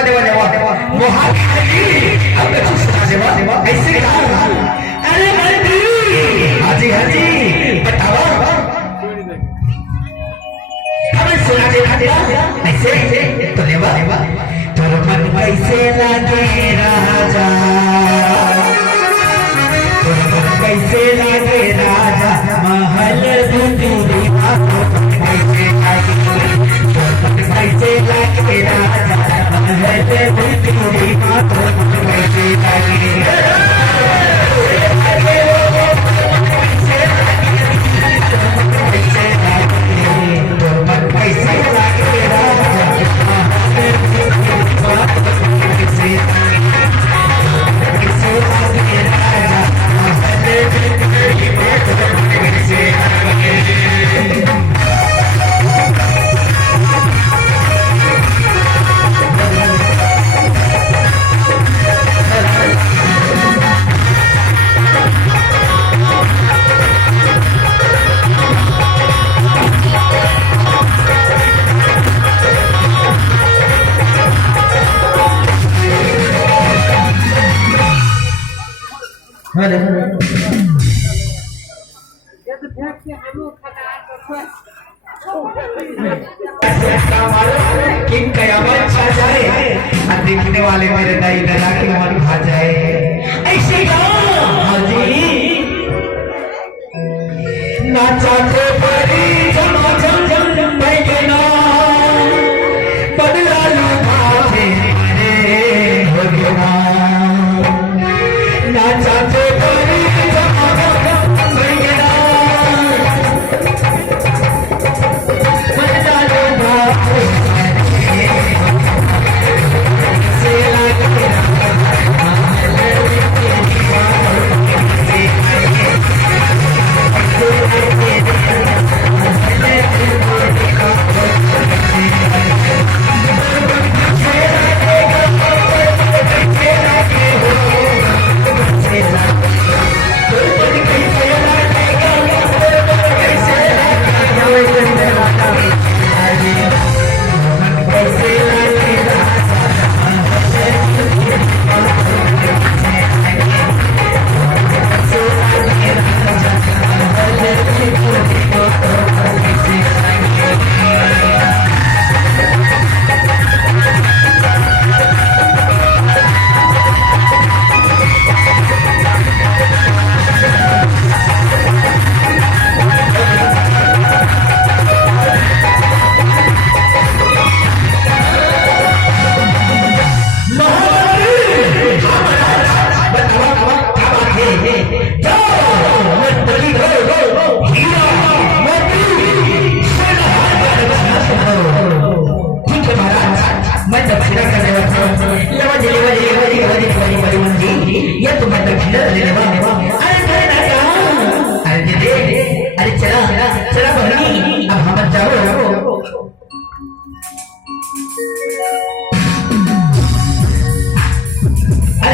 लेवा लेवा लेवा वो हाथ अब तो सुना लेवा लेवा ऐसे कहा अरे मंत्री हाजी हाजी बताओ हमें सुना दे ऐसे तो लेवा लेवा तो मन कैसे लगे राजा तो मन कैसे लगे राजा महल दूरी आंखों कैसे लगे राजा महल दूरी आंखों कैसे देखने वाले मेरे दाई दादा की मन खा जाए ऐसे नाचा के परी जमा जम जम जम ना बदला लूटा मेरे हो गया नाचा के परी जमा जम जम ना बदला लूटा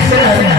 Gracias.